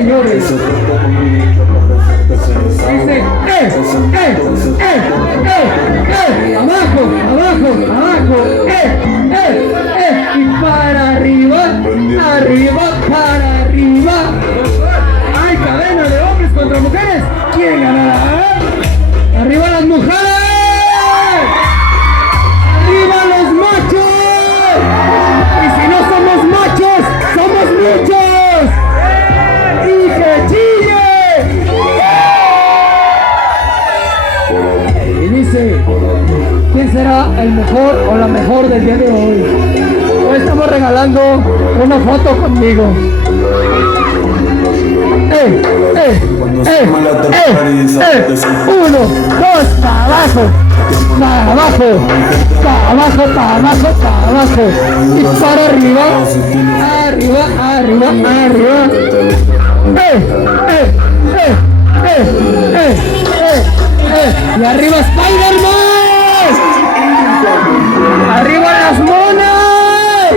señores. Dice, abajo, abajo, abajo, y para arriba, arriba, para arriba. Hay cadena de hombres contra mujeres. ¿Quién ganará? ¡Arriba las mujeres! ¡Arriba los machos! Y si no somos machos, somos muchos. ¡Y que chille! Y dice, ¿quién será el mejor o la mejor del día de hoy? Hoy estamos regalando una foto conmigo. Uno, dos, para abajo, para abajo, para abajo, para abajo, para abajo, y para arriba, arriba, arriba, arriba. Y arriba Spider-Man, arriba las monas,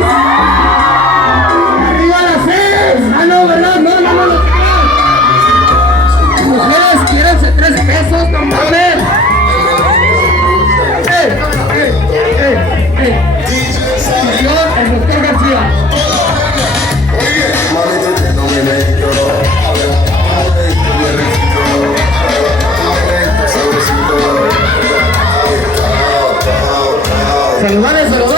arriba las seis. Ah, no, ¿verdad? No. Mujeres, quírense 3 pesos, no mames. Señor, el doctor García. Saludales a los